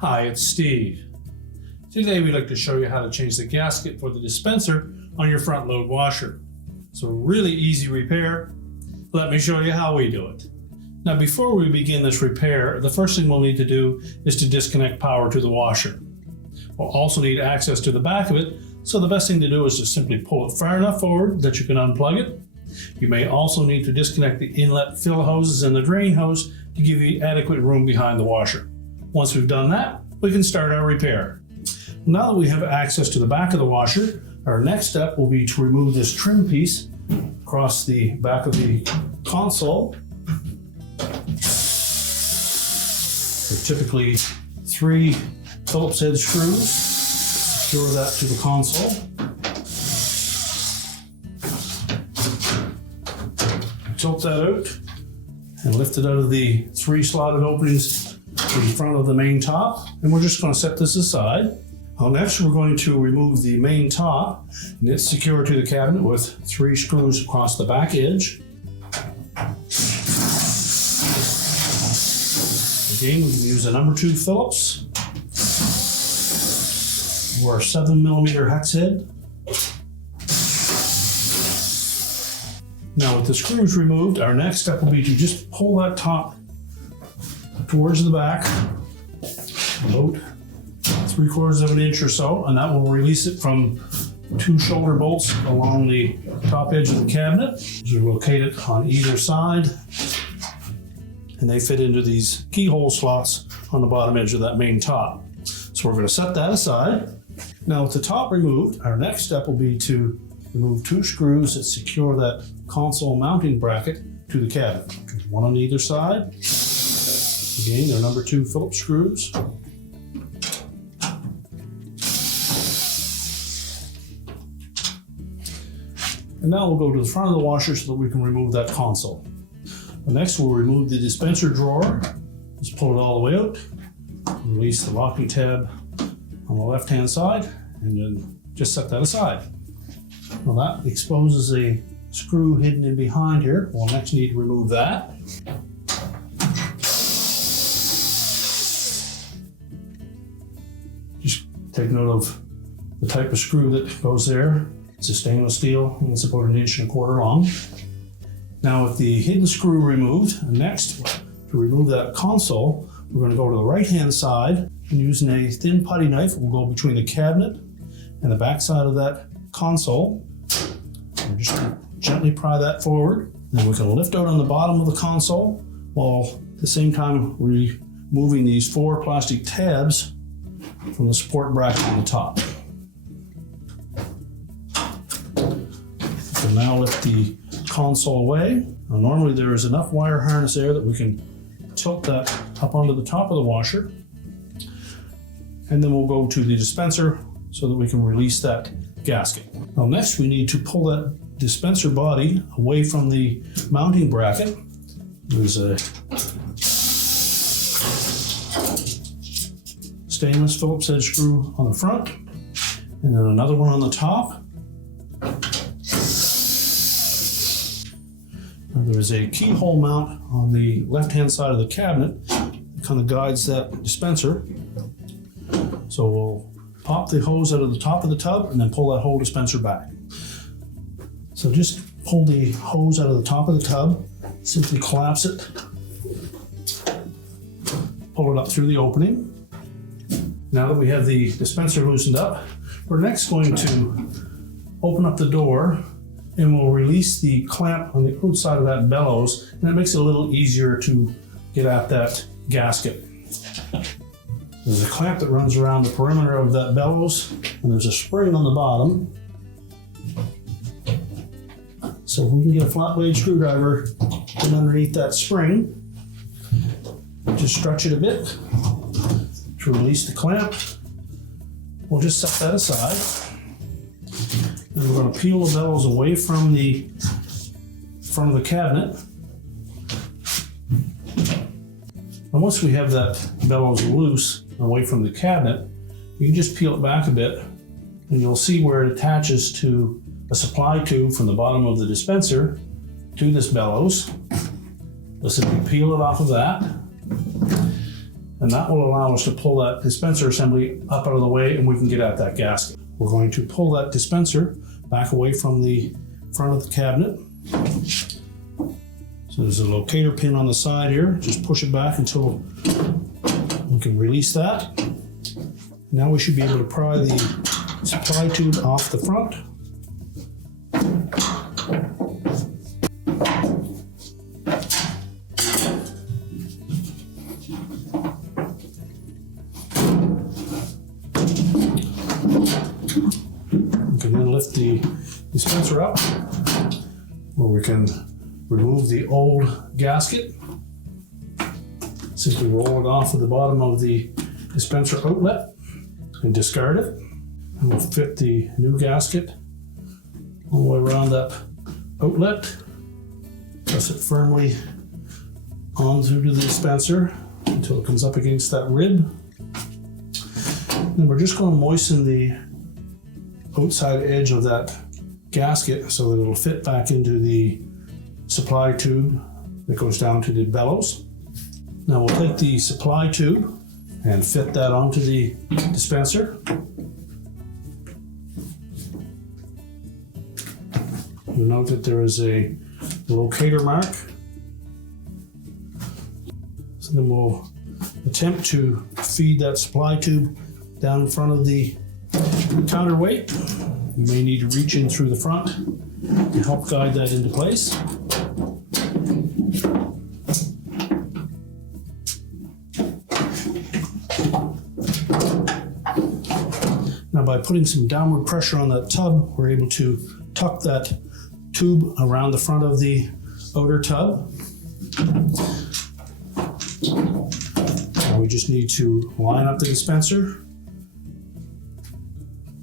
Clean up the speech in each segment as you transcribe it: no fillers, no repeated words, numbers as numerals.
Hi, it's Steve. Today we'd like to show you how to change the gasket for the dispenser on your front load washer. It's a really easy repair. Let me show you how we do it. Now before we begin this repair, the first thing we'll need to do is to disconnect power to the washer. We'll also need access to the back of it, so the best thing to do is to simply pull it far enough forward that you can unplug it. You may also need to disconnect the inlet fill hoses and the drain hose to give you adequate room behind the washer. Once we've done that, we can start our repair. Now that we have access to the back of the washer, our next step will be to remove this trim piece across the back of the console. So typically 3 Phillips head screws, secure that to the console. Tilt that out and lift it out of the 3 slotted openings in front of the main top, and we're just going to set this aside. Well, next we're going to remove the main top, and it's secured to the cabinet with 3 screws across the back edge. Again, we can use a number 2 Phillips or a 7mm hex head. Now with the screws removed, our next step will be to just pull that top towards the back, about 3/4 of an inch or so, and that will release it from 2 shoulder bolts along the top edge of the cabinet. Just locate it on either side, and they fit into these keyhole slots on the bottom edge of that main top. So we're going to set that aside. Now with the top removed, our next step will be to remove 2 screws that secure that console mounting bracket to the cabinet. There's 1 on either side. Again, they're number 2 Phillips screws. And now we'll go to the front of the washer so that we can remove that console. Next, we'll remove the dispenser drawer. Just pull it all the way out. Release the locking tab on the left-hand side, and then just set that aside. Now that exposes a screw hidden in behind here. We'll next need to remove that. Just take note of the type of screw that goes there. It's a stainless steel, and it's about 1.25 inches long. Now with the hidden screw removed, next to remove that console, we're going to go to the right-hand side, and using a thin putty knife, we'll go between the cabinet and the back side of that console. And just gently pry that forward. Then we can lift out on the bottom of the console, while at the same time removing these 4 plastic tabs from the support bracket on the top. We'll now lift the console away. Now normally there is enough wire harness there that we can tilt that up onto the top of the washer. And then we'll go to the dispenser so that we can release that gasket. Now next we need to pull that dispenser body away from the mounting bracket. There's a stainless Phillips head screw on the front, and then another one on the top. There's a keyhole mount on the left-hand side of the cabinet that kind of guides that dispenser. So we'll pop the hose out of the top of the tub and then pull that whole dispenser back. So just pull the hose out of the top of the tub, simply collapse it, pull it up through the opening. Now that we have the dispenser loosened up, we're next going to open up the door, and we'll release the clamp on the outside of that bellows, and that makes it a little easier to get at that gasket. There's a clamp that runs around the perimeter of that bellows, and there's a spring on the bottom. So if we can get a flat blade screwdriver in underneath that spring, just stretch it a bit to release the clamp. We'll just set that aside. And we're going to peel the bellows away from the front of the cabinet. And once we have that bellows loose and away from the cabinet, you can just peel it back a bit, and you'll see where it attaches to a supply tube from the bottom of the dispenser to this bellows. We'll simply peel it off of that. And that will allow us to pull that dispenser assembly up out of the way and we can get at that gasket. We're going to pull that dispenser back away from the front of the cabinet. So there's a locator pin on the side here. Just push it back until we can release that. Now we should be able to pry the supply tube off the front. We can then lift the dispenser up, where we can remove the old gasket. Simply roll it off at the bottom of the dispenser outlet and discard it. And we'll fit the new gasket all the way around that outlet. Press it firmly onto the dispenser until it comes up against that rib. Then we're just going to moisten the outside edge of that gasket so that it'll fit back into the supply tube that goes down to the bellows. Now we'll take the supply tube and fit that onto the dispenser. You'll note that there is a locator mark. So then we'll attempt to feed that supply tube down in front of the counterweight. You may need to reach in through the front to help guide that into place. Now by putting some downward pressure on that tub, we're able to tuck that tube around the front of the outer tub. Now we just need to line up the dispenser.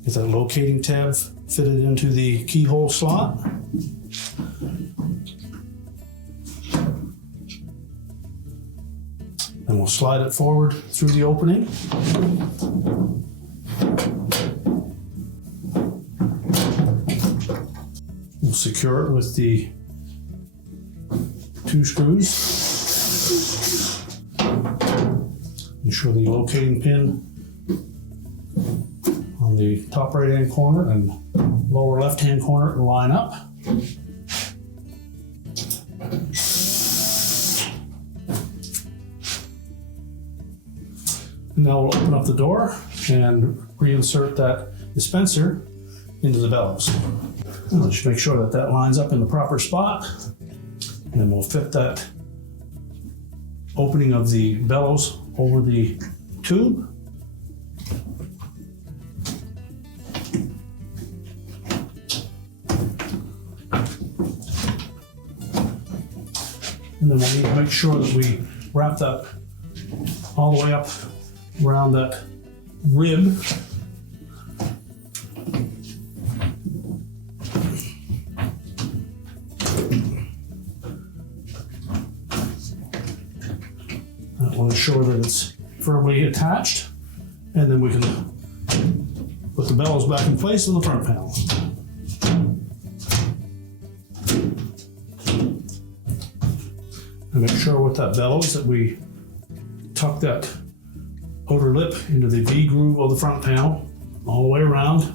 Get that locating tab fitted into the keyhole slot. Then we'll slide it forward through the opening. We'll secure it with the 2 screws. Ensure the locating pin on the top right hand corner and lower left hand corner line up. Now we'll open up the door and reinsert that dispenser into the bellows. Now just make sure that that lines up in the proper spot. And then we'll fit that opening of the bellows over the tube. And then we'll need to make sure that we wrap that all the way up around that rib. That will ensure that it's firmly attached, and then we can put the bellows back in place on the front panel. And make sure with that bellows that we tuck that outer lip into the V groove of the front panel all the way around.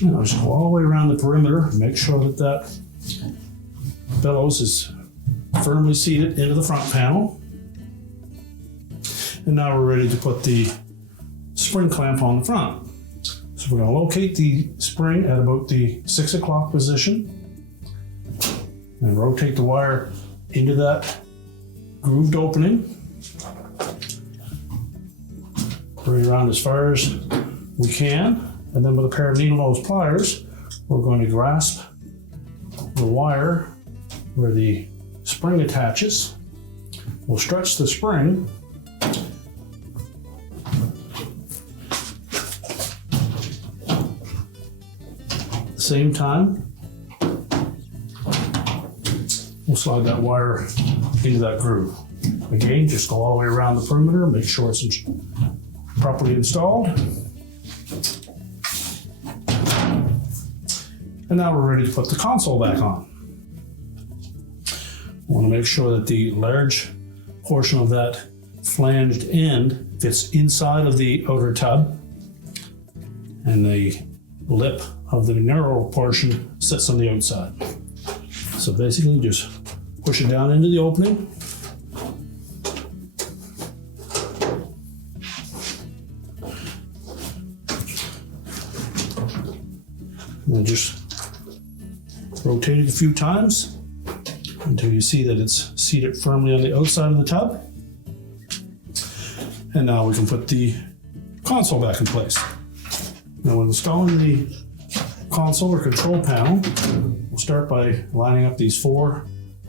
Now just go all the way around the perimeter and make sure that that bellows is firmly seated into the front panel. And now we're ready to put the spring clamp on the front. So we're going to locate the spring at about the 6 o'clock position and rotate the wire into that grooved opening. Bring it around as far as we can, and then with a pair of needle nose pliers, we're going to grasp the wire where the spring attaches. We'll stretch the spring same time. We'll slide that wire into that groove. Again, just go all the way around the perimeter, make sure it's properly installed. And now we're ready to put the console back on. We want to make sure that the large portion of that flanged end fits inside of the outer tub, and the lip of the narrow portion sits on the outside. So basically just push it down into the opening. And then just rotate it a few times until you see that it's seated firmly on the outside of the tub. And now we can put the console back in place. Now when installing the console or control panel, we'll start by lining up these 4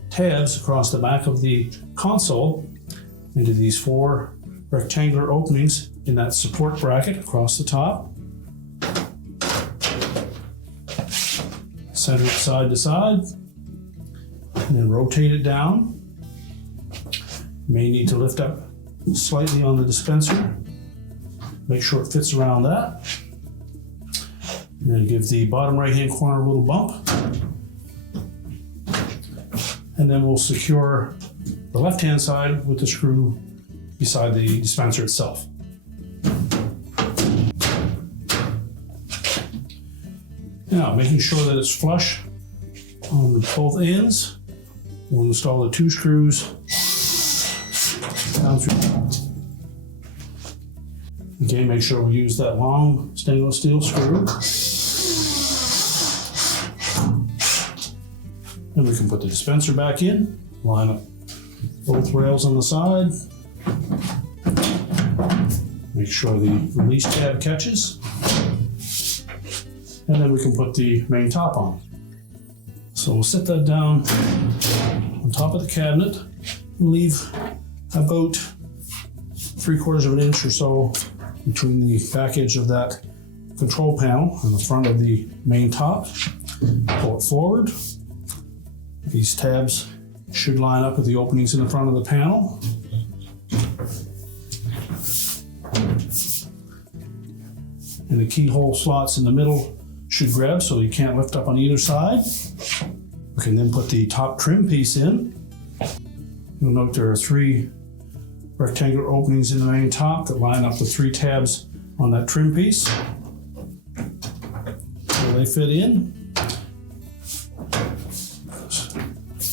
tabs across the back of the console into these 4 rectangular openings in that support bracket across the top. Center it side to side, and then rotate it down. You may need to lift up slightly on the dispenser. Make sure it fits around that. And then give the bottom right hand corner a little bump. And then we'll secure the left hand side with the screw beside the dispenser itself. Now, making sure that it's flush on both ends, we'll install the 2 screws down through. Okay, make sure we use that long stainless steel screw. And we can put the dispenser back in, line up both rails on the side. Make sure the release tab catches. And then we can put the main top on. So we'll set that down on top of the cabinet and leave about 3/4 of an inch or so between the back edge of that control panel and the front of the main top. Pull it forward. These tabs should line up with the openings in the front of the panel. And the keyhole slots in the middle should grab so you can't lift up on either side. We can then put the top trim piece in. You'll note there are 3 rectangular openings in the main top that line up the 3 tabs on that trim piece. So they fit in.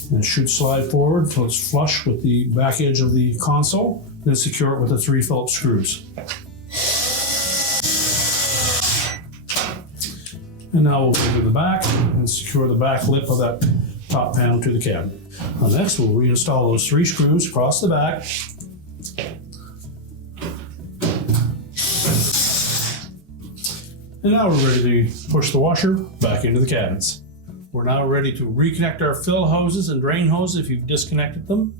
And it should slide forward until it's flush with the back edge of the console. Then secure it with the 3 Phillips screws. And now we'll go to the back and secure the back lip of that top panel to the cabinet. Now next we'll reinstall those 3 screws across the back. And now we're ready to push the washer back into the cabinets. We're now ready to reconnect our fill hoses and drain hoses if you've disconnected them.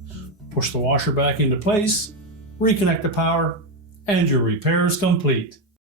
Push the washer back into place, reconnect the power, and your repair is complete.